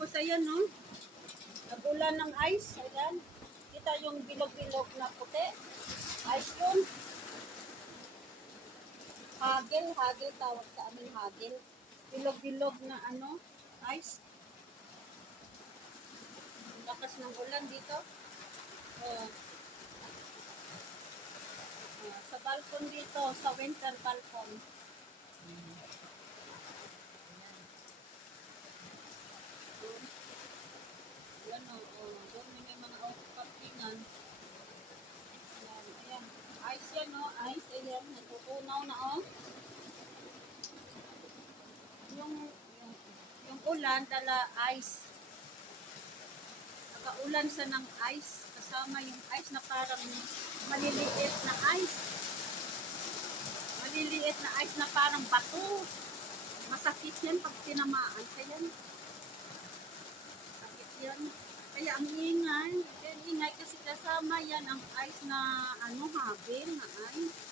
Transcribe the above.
Tapos ayan, no? Nagulan ng ice. Ayan. Kita yung bilog-bilog na puti. Ice yun. Hagel. Hagel tawag sa amin, hagel. Bilog-bilog na ano, ice. Lakas ng ulan dito. Sa balkon dito, sa winter balkon. Yan o, doon may mga kaplingan. Ayan, ice yan o, ice, ayan, natutunaw na o. Yung ulan, dala ice. Nakaulan siya ng ice, kasama yung ice na parang maliliit na ice. Maliliit na ice na parang bato. Masakit yan pag tinamaan ka yan. Sakit yan. Kaya ang ingay. Ingay kasi kasama yan ang ice na ano, hagel na ice.